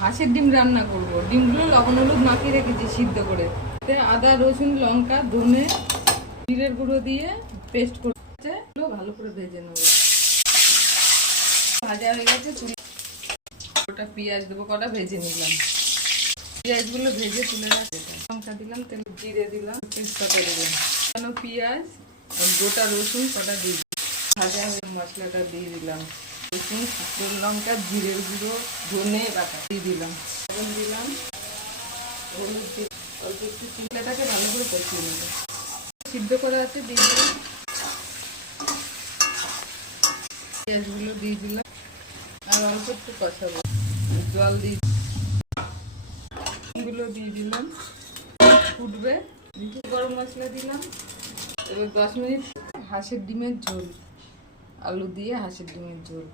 হাঁসের ডিম রান্না করব। ডিমগুলো লবণ হলুদ মাখিয়ে রেখেছি সিদ্ধ করে। আদা রসুন লঙ্কা ধনে জিরের গুঁড়ো দিয়ে পেস্ট করতে ভালো করে ভেজে নেব। ভাজা হয়ে গেছে, ওটা পেঁয়াজ দেবো, কটা ভেজে নিলাম। পেঁয়াজগুলো ভেজে তুলে রাখতে লঙ্কা দিলাম, তেল জিরে দিলাম, তেজপাতা দিলাম, কেন পেঁয়াজ গোটা রসুন কটা দিয়ে ভাজা হয়ে মশলাটা দিয়ে দিলাম। রসুন শুকনো লঙ্কা জিরের গুঁড়ো ধনে বাটা দিয়ে দিলাম, লবণ দিলাম, হলুদ দিয়ে অল্প একটু চিংড়াটাকে ভালো করে কষিয়ে নেব। সিদ্ধ করা আছে দিয়ে দিলাম, পেঁয়াজগুলো দিয়ে দিলাম আর অল্প একটু কষাবো। জল দিয়ে গুলো দিয়ে দিলাম, ফুটবে, গরম মশলা দিলাম। এবার 10 মিনিট হাঁসের ডিমের ঝোল, আলু দিয়ে হাঁসের ডিমের ঝোল।